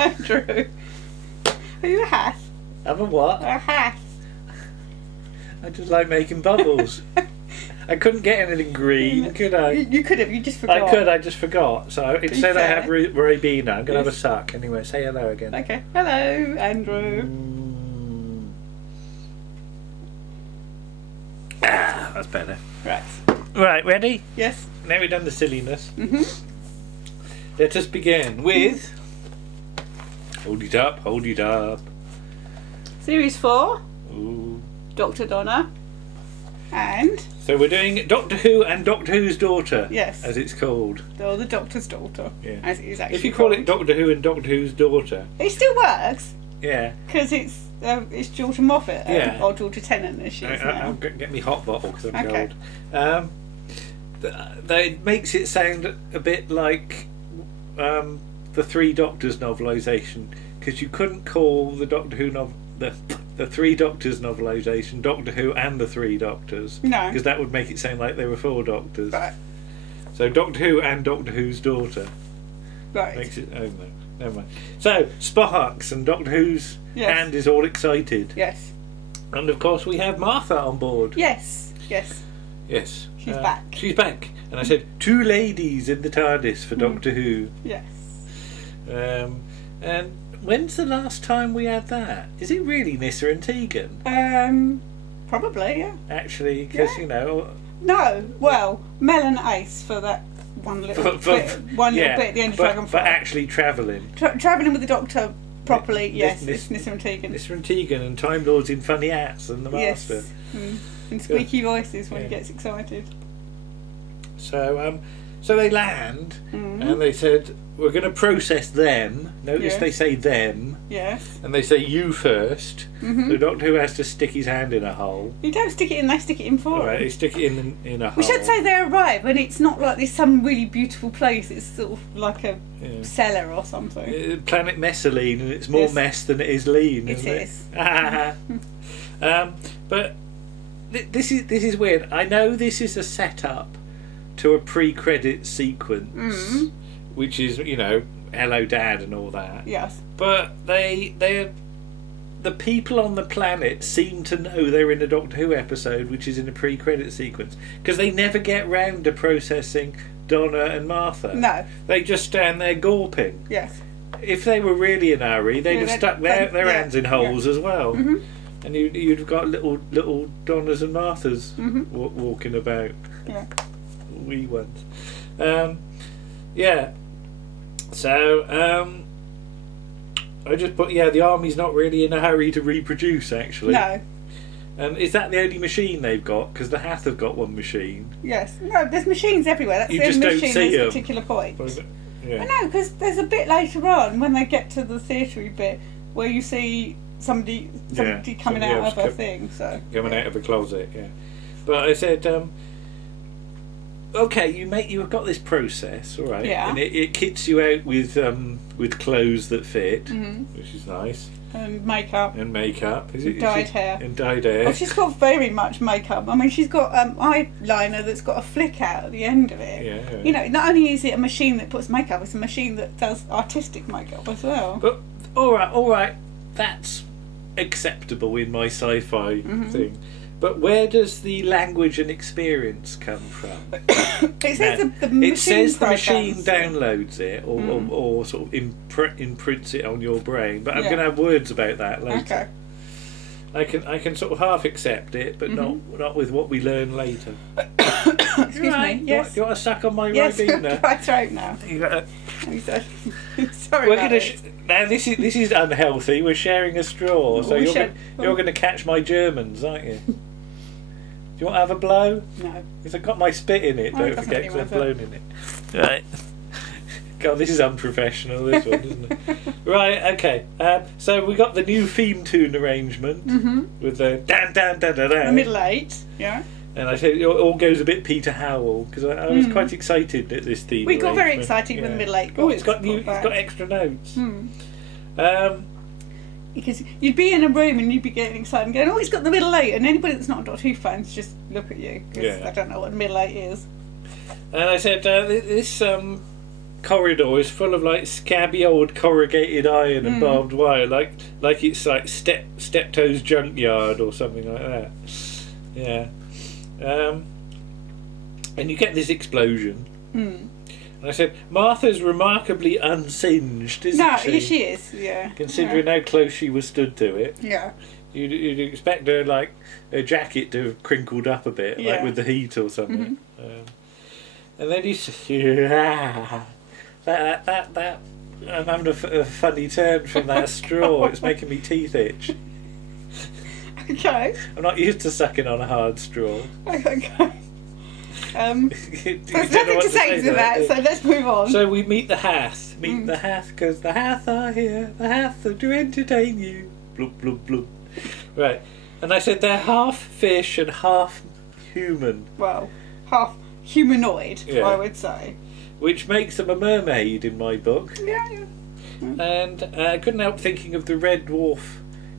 Andrew. Are you a hat? I'm a what? A hat. I just like making bubbles. I couldn't get anything green, could I? You could have, you just forgot. I could, I just forgot. So instead I have Ribena. I'm going to have a Yes. suck. Anyway, say hello again. Okay. Hello, Andrew. Ah, that's better. Right. Right, ready? Yes. Now we've done the silliness. Mhm. Let us begin with... Hold it up, hold it up. Series 4, Ooh. Dr. Donna. And... So we're doing Doctor Who and Doctor Who's Daughter. Yes. As it's called. Or the Doctor's Daughter. Yeah. As it is actually If you call called. it Doctor Who and Doctor Who's Daughter. It still works. Yeah. Because it's Georgia Moffat. Yeah. Or Georgia Tennant as she is now. I'll get me hot bottle because I'm Okay. cold. It makes it sound a bit like the Three Doctors novelisation, because you couldn't call the Doctor Who the Three Doctors novelisation Doctor Who and the Three Doctors. No. Because that would make it sound like there were four Doctors. Right. So Doctor Who and Doctor Who's Daughter Right. makes it. Oh no, never mind. So Sparks and Doctor Who's hand is all excited. Yes. And of course we have Martha on board. Yes. Yes. Yes. She's back. She's back. And I said, 2 ladies in the TARDIS for Doctor Who. Yes. And when's the last time we had that? Is it really Nissa and Tegan? Probably, yeah. Actually, because, Yeah. you know... No, well, Mel and Ace for that one little bit, little bit at the end of Dragonfly. But actually travelling. Travelling with the Doctor properly, yes, Nis- it's Nissa and Tegan. Nissa and Tegan and Time Lords in funny hats and the Yes. Master. And squeaky voices when Yeah. he gets excited. So they land and they said, we're going to process them. Notice Yes. they say them. Yes. And they say you first. The Doctor Who has to stick his hand in a hole. You don't stick it in, they stick it in for All right, him. they stick it in a hole. We should say they arrive and it's not like this some really beautiful place, it's sort of like a cellar or something. Planet Messeline, and it's more Yes. mess than it is lean, It isn't it? is. But this is weird. I know this is a setup to a pre-credit sequence, which is, you know, hello dad and all that. Yes. But the people on the planet seem to know they're in a Doctor Who episode, which is in a pre-credit sequence, because they never get round to processing Donna and Martha. No. They just stand there gawping. Yes. If they were really in a hurry, they'd have stuck their hands in holes as well. And you'd have got little Donnas and Marthas walking about. Yeah. Wee ones. Yeah. So, I just put, the army's not really in a hurry to reproduce, actually. No. And is that the only machine they've got? Because the Hath have got one machine. Yes. No, there's machines everywhere. That's You the just only don't machine see at this them. particular point. Or is it- yeah. I know, because there's a bit later on when they get to the theatre bit where you see somebody coming somebody out else of a thing. So Coming out of a closet, yeah. But I said, okay, you've got this process, all right, Yeah. and it kits you out with clothes that fit, which is nice, and makeup. and makeup. Is it Dyed hair. And dyed hair. Oh, she's got very much makeup. I mean, she's got eyeliner that's got a flick out at the end of it. Yeah. You know, not only is it a machine that puts makeup, it's a machine that does artistic makeup as well. But all right, that's acceptable in my sci-fi thing. But where does the language and experience come from? It says Now, the machine it says the machine programs. downloads it or sort of imprints it on your brain. But I'm Yeah. going to have words about that later. Okay. I can sort of half accept it, but not with what we learn later. Excuse Right. me. Yes. Do you want to suck on my Yes. Ribena? Dry throat now. You got Sorry. We're about gonna this. now. This is unhealthy. We're sharing a straw, so we you're going to catch my Germans, aren't you? Do you want to have a blow? No. Because I've got my spit in it. Oh, it Don't doesn't forget, really because I've matter. blown in it. Right. God, this is unprofessional. This one, isn't it? Right. Okay. So we got the new theme tune arrangement with the dan dan dan dan The dan. middle eight. Yeah. And I said it all goes a bit Peter Howell because I was quite excited at this theme. We got very arrangement. excited when the middle eight. Oh, it's got extra notes. Because you'd be in a room and you'd be getting excited and going, oh, it's got the middle eight, and anybody that's not a Doctor Who fan just look at you because Yeah. they don't know what the middle eight is. And I said this corridor is full of like scabby old corrugated iron and barbed wire, like it's like Steptoe's junkyard or something like that. Yeah. And you get this explosion. And I said, Martha's remarkably unsinged, isn't she? No, she is, yeah. Considering how close she was stood to it. Yeah. You'd expect her, like, her jacket to have crinkled up a bit, like with the heat or something. And then you see, that I'm having a funny turn from that straw. It's making me teeth itch. Okay. I'm not used to sucking on a hard straw. Okay. There's nothing to say to that, so let's move on. So we meet the Hath. The Hath, because the Hath are here. The Hath are to entertain you. Bloop, bloop, bloop. Right. And I said they're half fish and half human. Well, half humanoid, I would say. Which makes them a mermaid in my book. Yeah. And I couldn't help thinking of the Red Dwarf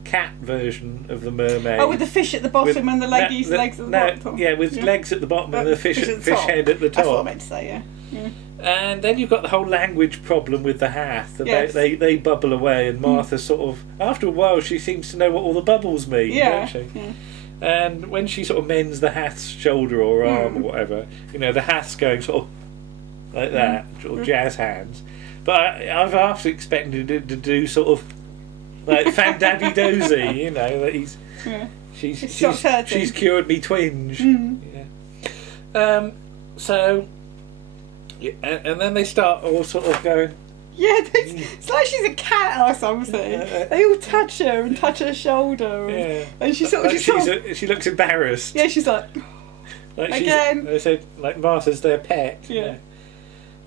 cat version of the mermaid. Oh, with the fish at the bottom and the legs at the bottom. Yeah, with legs at the bottom and the fish head at the top. That's what I meant to say, yeah. And then you've got the whole language problem with the Hath. About they bubble away, and Martha sort of, after a while, she seems to know what all the bubbles mean, don't she? Yeah. And when she sort of mends the Hath's shoulder or arm or whatever, the Hath's going sort of like that, sort of jazz hands. But I've half expected it to do sort of like Fandabby-dozy, that he's she's cured me twinge. So and then they start all sort of going. Yeah, it's like she's a cat or something. They all touch her and touch her shoulder, and she sort of she looks embarrassed. Yeah, she's like again. They said like Martha's their pet. Yeah.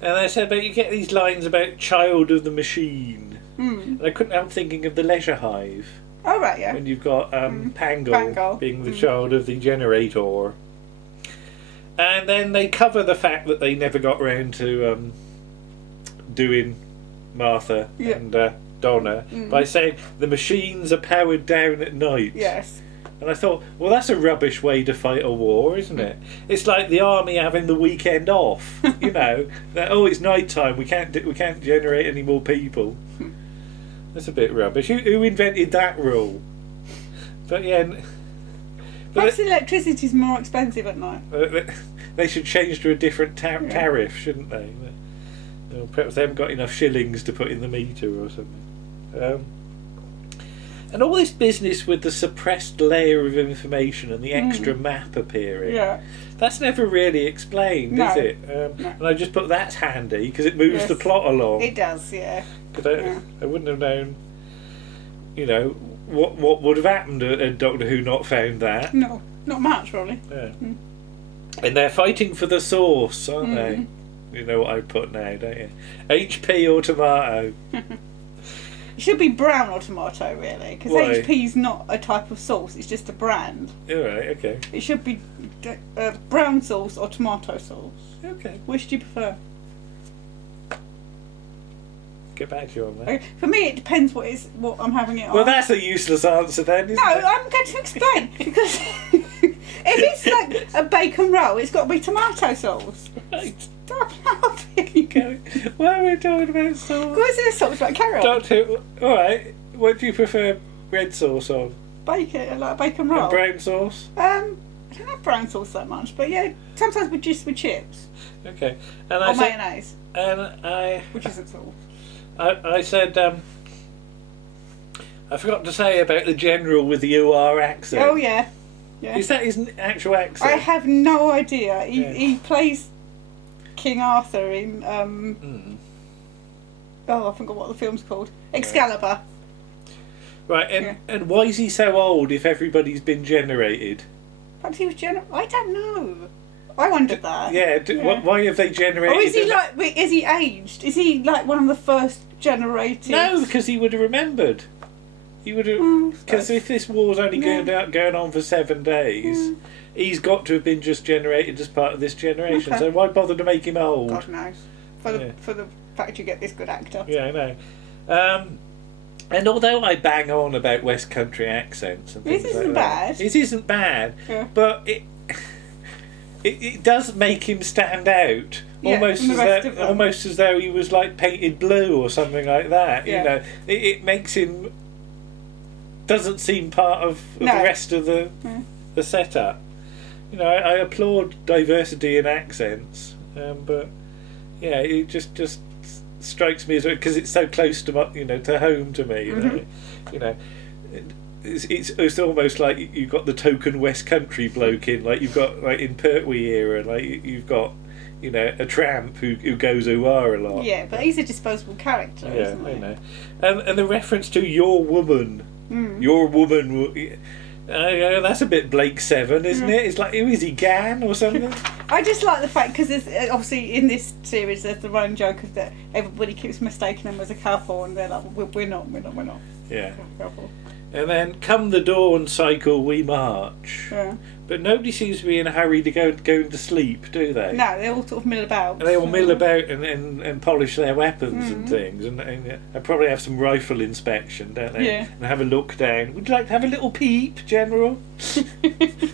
And they said, but you get these lines about child of the machine. And I couldn't help thinking of the Leisure Hive. Oh, right, yeah. When you've got Pangle being the child of the generator. And then they cover the fact that they never got round to doing Martha and Donna by saying the machines are powered down at night. Yes. And I thought, well, that's a rubbish way to fight a war, isn't it? It's like the army having the weekend off. That, it's night time. We can't generate any more people. That's a bit rubbish. Who invented that rule? But yeah, perhaps electricity's more expensive at night. They should change to a different tariff, shouldn't they? Perhaps they haven't got enough shillings to put in the meter or something. And all this business with the suppressed layer of information and the extra map appearing, that's never really explained, is it? No. And I just put that's handy because it moves the plot along. It does, yeah. Because I wouldn't have known, what would have happened had Doctor Who not found that. No, not much, really. Yeah. And they're fighting for the source, aren't they? You know what I put now, don't you? HP or tomato. It should be brown or tomato, really, because HP is not a type of sauce, it's just a brand. All right, okay. It should be brown sauce or tomato sauce. Okay. Which do you prefer? Get back to you on that. Okay. For me, it depends what I'm having it on. Well, that's a useless answer then, isn't it? I'm going to explain, because if it's like a bacon roll, it's got to be tomato sauce. Right. Stop laughing. Why are we talking about sauce? Because there's sauce like carrot. Alright, what do you prefer red sauce on? Bacon, like a bacon roll. And brown sauce? I don't have brown sauce that much, but yeah, sometimes with chips. Okay. Or mayonnaise. Which isn't sauce. I said, I forgot to say about the general with the UR accent. Oh, yeah. Is that his actual accent? I have no idea. He plays King Arthur in I forgot what the film's called. Excalibur. Right, and why is he so old if everybody's been generated? But he was I don't know. I wondered that. Why have they generated? Or is he aged? Is he like one of the first generated? No, because he would have remembered. He would have, because if this war's only going on for 7 days, he's got to have been just generated as part of this generation. So why bother to make him old? God knows. For the fact you get this good actor. Yeah, I know. And although I bang on about West Country accents and things like that, it isn't bad. Yeah. But it does make him stand out almost from the rest of them. almost as though he was like painted blue or something like that. Yeah. You know, it makes him doesn't seem part of the rest of the setup. You know, I applaud diversity in accents, but yeah, it just strikes me as because it's so close to to home to me. You know, it's almost like you've got the token West Country bloke in, like you've got like in Pertwee era, like you've got a tramp who goes ooh-ah a lot. Yeah, but he's a disposable character, isn't he? I know. And the reference to your woman, your woman. That's a bit Blake Seven, isn't it? It's like, who is he, Gan or something? I just like the fact, because there's obviously in this series there's the running joke of that everybody keeps mistaking him as a couple, and they're like, we're not. Yeah. Couple. And then, come the dawn cycle, we march. Yeah. But nobody seems to be in a hurry to go into sleep, do they? No, they all sort of mill about. And they all mill about and polish their weapons and things, and they probably have some rifle inspection, don't they? Yeah. And have a look down. Would you like to have a little peep, General?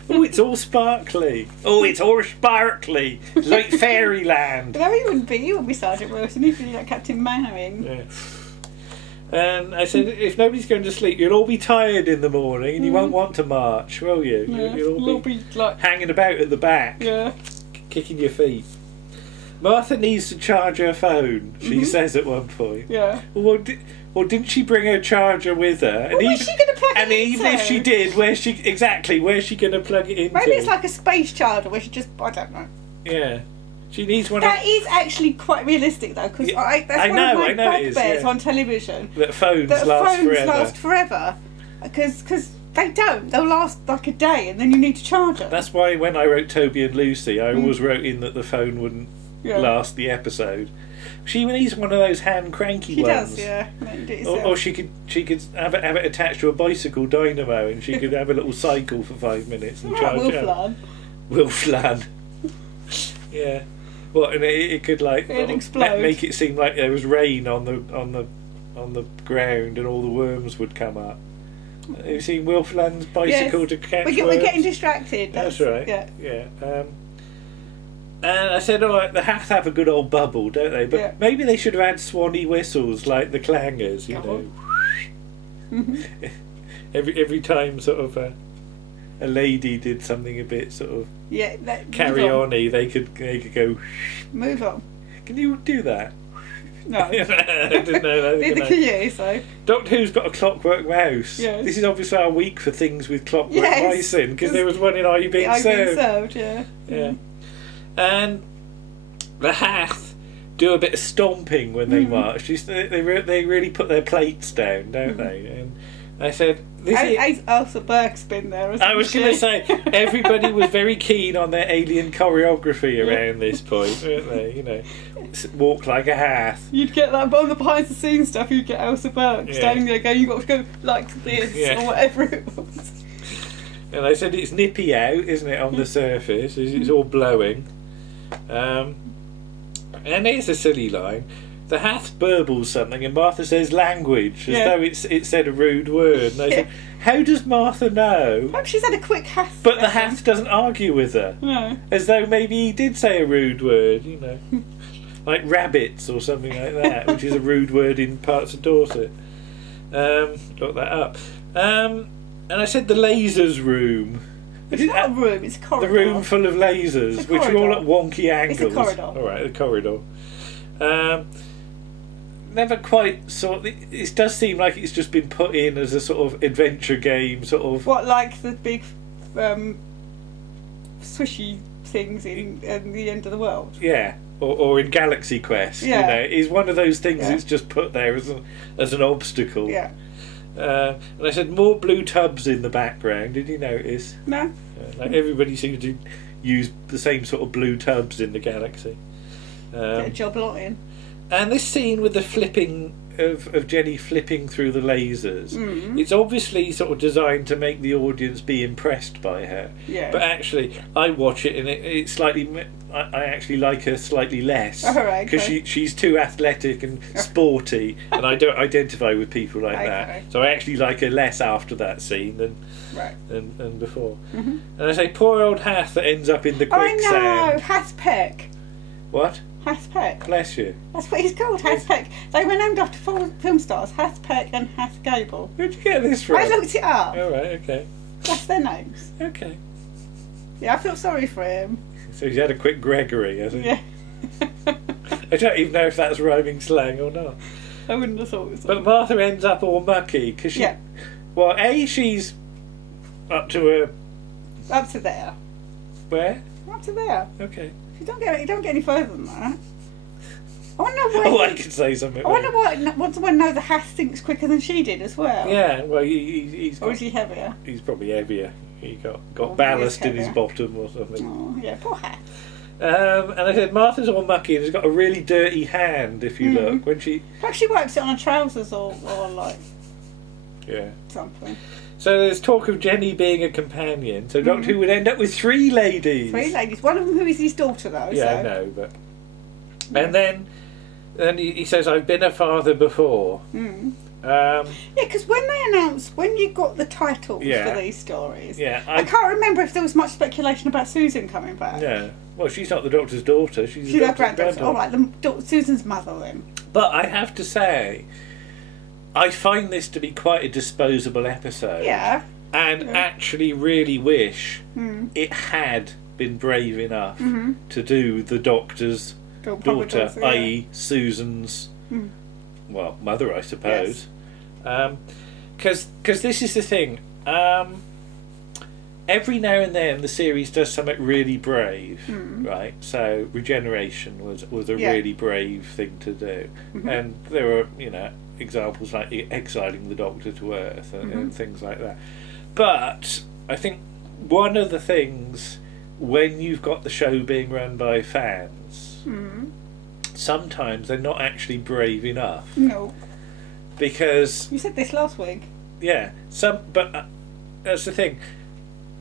Oh, it's all sparkly. Oh, it's all sparkly. It's like fairyland. No, he wouldn't be. He wouldn't be Sergeant Wilson. He'd be like Captain Manning. Yeah. And I said, if nobody's going to sleep, you'll all be tired in the morning and you won't want to march, will you? Yeah. You'll all be like hanging about at the back, kicking your feet. Martha needs to charge her phone, she says at one point. Yeah. Well, didn't she bring her charger with her? Well, where's she going to plug it into? And even if she did, where's she going to plug it into? Maybe it's like a space charger where she just, I don't know. Yeah. She needs one. That is actually quite realistic, though, because that's one of my bugbears on television. That phones last forever. Because they don't. They'll last like a day, and then you need to charge them. That's why when I wrote Toby and Lucy, I always wrote in that the phone wouldn't last the episode. She needs one of those hand cranky ones. She does, yeah. Or she could have it attached to a bicycle dynamo, and she could have a little cycle for 5 minutes and charge it. Will Flan. Yeah. Well, and it could explode. Make it seem like there was rain on the ground and all the worms would come up. Have you seen Will Flan's bicycle to catch worms? We're getting distracted. That's right. Yeah. And I said, all right, the Hath have a good old bubble, don't they? But maybe they should have had swanny whistles like the clangers, you know. Every time sort of a lady did something a bit sort of carry-on-y, they could go. Move on. Can you do that? No. I didn't know that. Neither can you, so. Doctor Who's got a clockwork mouse. Yes. This is obviously our week for things with clockwork mice in, because there was one in Are You Being Served? Yeah. And the Hath do a bit of stomping when they march. They really put their plates down, don't they? And I said, Elsa Burke's been there, hasn't she? I was going to say, everybody was very keen on their alien choreography around this point, weren't they? You know, walk like a Hath. You'd get that, but on the behind the scenes stuff, you'd get Elsa Burke standing there going, you've got to go like this, or whatever it was. And I said, it's nippy out, isn't it, on the surface? It's all blowing. And here's a silly line. The Hath burbles something and Martha says language, as though it said a rude word. And I said, how does Martha know? Perhaps she's had a quick Hath But the Hath doesn't argue with her. No. As though maybe he did say a rude word, you know. Like rabbits or something like that, which is a rude word in parts of Dorset. Look that up. And I said the lasers room. It's not a room, it's a corridor. The room full of lasers, which are all at wonky angles. It's a corridor. Alright, the corridor. Never quite it does seem like it's just been put in as a sort of adventure game, sort of. What, like the big swishy things in The End of the World? Yeah. Or in Galaxy Quest, you know, is one of those things that's just put there as an obstacle. Yeah. And I said more blue tubs in the background. Did you notice? No. Like everybody seems to use the same sort of blue tubs in the galaxy. Get a job lot in. And this scene with the flipping of Jenny flipping through the lasers, it's obviously sort of designed to make the audience be impressed by her. Yeah. But actually, I watch it and it's slightly. I actually like her slightly less because she's too athletic and sporty, and I don't identify with people like that. So I actually like her less after that scene than before. And I say, poor old Hath that ends up in the quicksand. I know, Hath Peck. What? Hath Peck. Bless you. That's what he's called, Hath Peck. They were named after film stars, Hath Peck and Hath Gable. Where'd you get this from? I looked it up. All right, okay. That's their names. Okay. Yeah, I feel sorry for him. So he's had a quick Gregory, has he? Yeah. I don't even know if that's rhyming slang or not. I wouldn't have thought it was. But Martha ends up all mucky because she. Yeah. Well, she's up to her. Up to there. Where? Up to there. Okay. You don't get any further than that. I wonder why. Oh, I could say something. I wonder why. Want to know the Hath thinks quicker than she did as well. Yeah. Well, he's. Or is he heavier? He's probably heavier. He got ballast in his bottom or something. Oh, yeah, poor Hath. And I said Martha's all mucky and has got a really dirty hand. If you look when she. Perhaps she wipes it on her trousers or like. Yeah. Something. So there's talk of Jenny being a companion. So Doctor Who would end up with 3 ladies. 3 ladies. One of them who is his daughter, though. Yeah, so. I know, but. Yeah. And then he says, "I've been a father before." Yeah, because when you got the titles for these stories, I can't remember if there was much speculation about Susan coming back. Yeah, well, she's not the Doctor's daughter; she's the her Doctor's granddaughter. Oh, right, Susan's mother then. But I have to say, I find this to be quite a disposable episode. Yeah. And actually, really wish it had been brave enough to do the Doctor's daughter, i.e., Susan's mother, I suppose. Yes. Because this is the thing. Every now and then the series does something really brave, right? So regeneration was a really brave thing to do, and there are examples like exiling the Doctor to Earth and things like that. But I think one of the things when you've got the show being run by fans, sometimes they're not actually brave enough. No. Because you said this last week. Yeah, but that's the thing.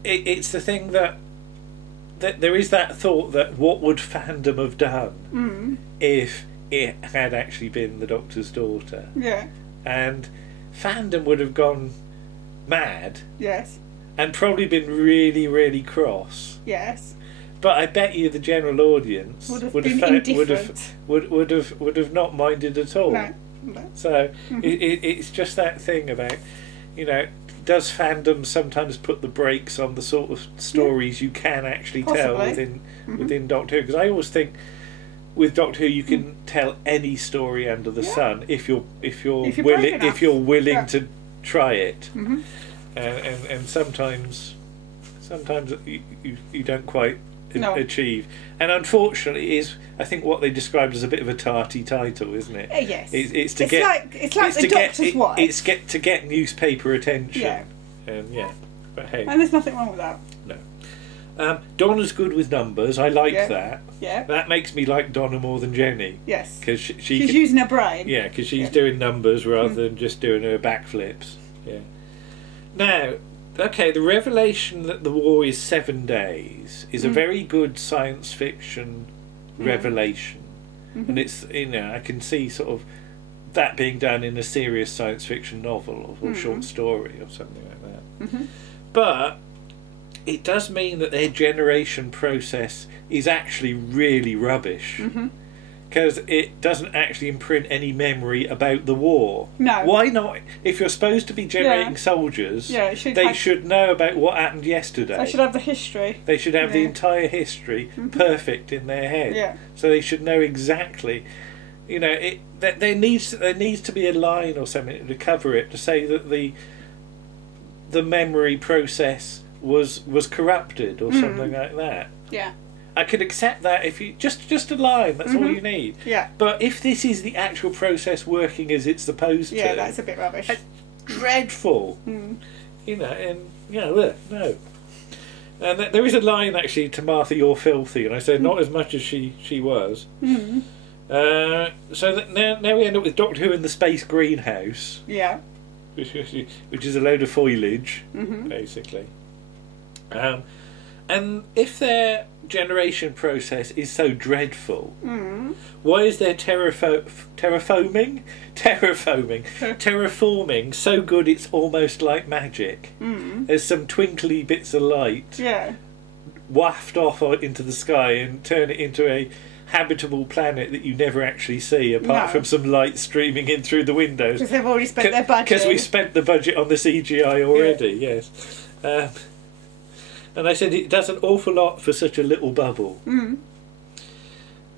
It's the thing that there is that thought that what would fandom have done if it had actually been the Doctor's daughter? Yeah. And fandom would have gone mad. Yes. And probably been really, really cross. Yes. But I bet you the general audience would have not minded at all. No. So it's just that thing about, does fandom sometimes put the brakes on the sort of stories you can actually tell within Doctor Who? Because I always think with Doctor Who you can tell any story under the sun if you're willing to try it, and sometimes you don't quite achieve. And unfortunately, I think what they described as a bit of a tarty title, isn't it? Yes. It's like the Doctor's wife. It's to get newspaper attention. Yeah. And but hey. And there's nothing wrong with that. No. Donna's good with numbers. I like that. Yeah. That makes me like Donna more than Jenny. Yes. Because she's using her brain. Yeah, because she's doing numbers rather than just doing her backflips. Yeah. Now. Okay, the revelation that the war is 7 days is a very good science fiction revelation, and it's I can see sort of that being done in a serious science fiction novel or short story or something like that. But it does mean that their generation process is actually really rubbish. Because it doesn't actually imprint any memory about the war. No. Why not? If you're supposed to be generating soldiers, they should know about what happened yesterday. They should have the history. They should have the entire history perfect in their head. Yeah. So they should know exactly. There needs to be a line or something to cover it, to say that the memory process was corrupted or something like that. Yeah. I could accept that if you just a line. That's all you need. Yeah. But if this is the actual process working as it's supposed to, that's a bit rubbish. Dreadful. Look, no. And there is a line actually to Martha, "You're filthy," and I said not as much as she was. So that now we end up with Doctor Who in the space greenhouse. Yeah. Which is a load of foliage, basically. And if their generation process is so dreadful, why is their terraforming so good it's almost like magic? There's some twinkly bits of light waft off into the sky and turn it into habitable planet that you never actually see, apart from some light streaming in through the windows. Because they've already spent their budget. Because we spent the budget on the CGI already, yes. And I said it does an awful lot for such a little bubble. Mm.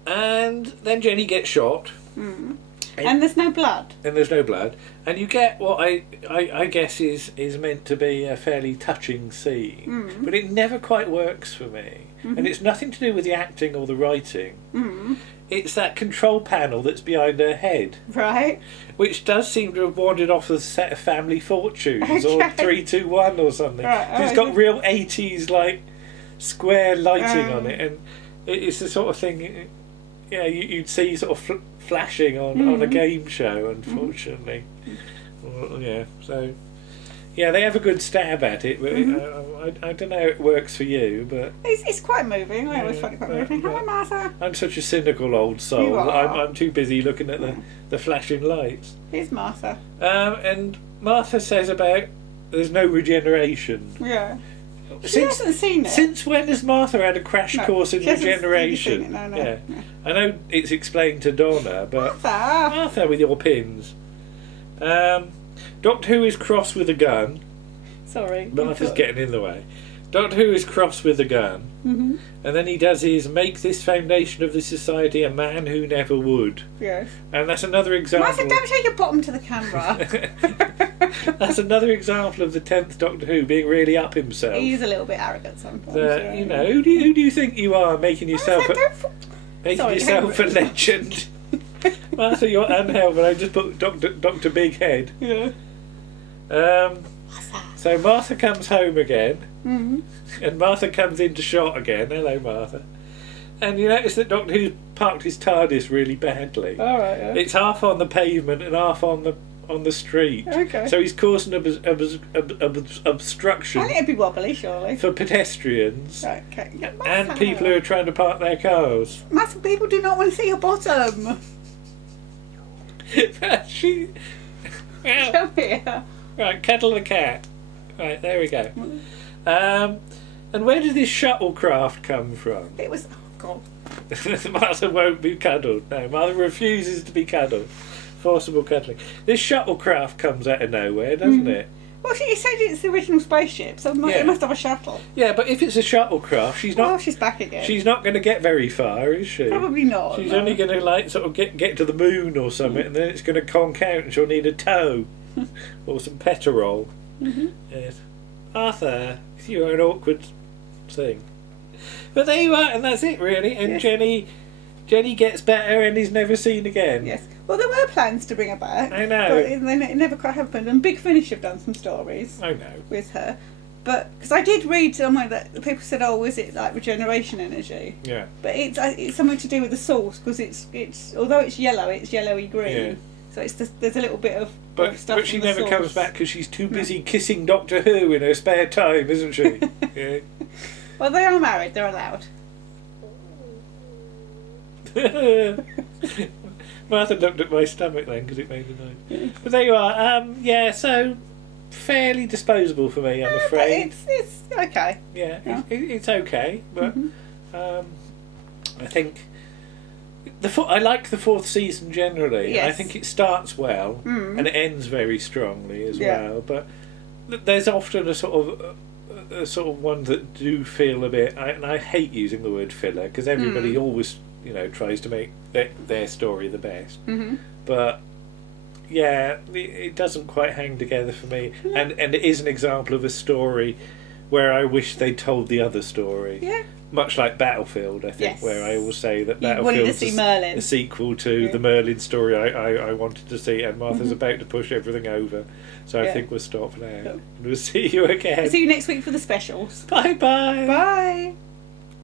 And then Jenny gets shot. Mm. And there's no blood. And there's no blood. And you get what I guess is meant to be a fairly touching scene. Mm. But it never quite works for me. Mm-hmm. And it's nothing to do with the acting or the writing. Mm. It's that control panel that's behind her head. Right. Which does seem to have wandered off the set of Family Fortunes or 3-2-1 or something. Right. It's got real 80s like square lighting on it, and it's the sort of thing you'd see sort of flashing on a game show, unfortunately. Well, yeah, so they have a good stab at it, but I don't know how it works for you, but it's quite moving. I always find it quite moving. Hello, Martha. I'm such a cynical old soul. You are. I'm too busy looking at the flashing lights. Here's Martha. And Martha says about there's no regeneration. Yeah. She hasn't seen it. Since when has Martha had a crash course in regeneration? No. I know it's explained to Donna, but Martha with your pins. Doctor Who is cross with a gun. Sorry. Martha's getting in the way. Doctor Who is cross with a gun, and then he does his make this foundation of the society a man who never would. Yes. And that's another example. Martha, don't take your bottom to the camera. That's another example of the 10th Doctor Who being really up himself. He's a little bit arrogant sometimes. You know, who do you think you are, making yourself a legend? Martha, you're unhelpful. I just put Doctor Big Head. Yeah. So Martha comes home again, and Martha comes into shot again. Hello, Martha. And you notice that Doctor Who's parked his TARDIS really badly. All right. Yeah. It's half on the pavement and half on the street. Okay. So he's causing obstruction. I think it'd be wobbly, surely. For pedestrians. Right, okay. And people who are trying to park their cars. Martha, people do not want to see your bottom. Come here. Right, cuddle the cat. Right, there we go. And where did this shuttlecraft come from? It was... Oh, God. Martha won't be cuddled. No, Martha refuses to be cuddled. Forcible cuddling. This shuttlecraft comes out of nowhere, doesn't it? Well, she said it's the original spaceship, so it must have a shuttle. Yeah, but if it's a shuttlecraft, she's not... Well, she's back again. She's not going to get very far, is she? Probably not. She's only going to, sort of get to the moon or something, and then it's going to conk out and she'll need a tow. Or some petrol. Yes. Arthur, you're an awkward thing. But there you are, and that's it, really. And yes. Jenny gets better and is never seen again. Yes. Well, there were plans to bring her back. I know. But it never quite happened. And Big Finish have done some stories. I know. With her. But, because I did read somewhere that people said, oh, was it like regeneration energy? Yeah. But it's something to do with the source, because it's although it's yellow, it's yellowy green. Yeah. So there's a little bit of stuff. But she never comes back because she's too busy kissing Doctor Who in her spare time, isn't she? Yeah. Well, they are married. They're allowed. Martha looked at my stomach then because it made a noise. But there you are. So fairly disposable for me, I'm afraid. It's okay. Yeah. It's okay, but I think. I like the fourth season generally. Yes. I think it starts well and it ends very strongly as well. But there's often a sort of ones that do feel a bit. And I hate using the word filler because everybody always tries to make their story the best. But it doesn't quite hang together for me. And it is an example of a story where I wish they'd told the other story. Yeah. Much like Battlefield, I think, where I always say that Battlefield's a sequel to the Merlin story I wanted to see, and Martha's about to push everything over. So I think we'll stop now. We'll see you again. See you next week for the specials. Bye-bye. Bye.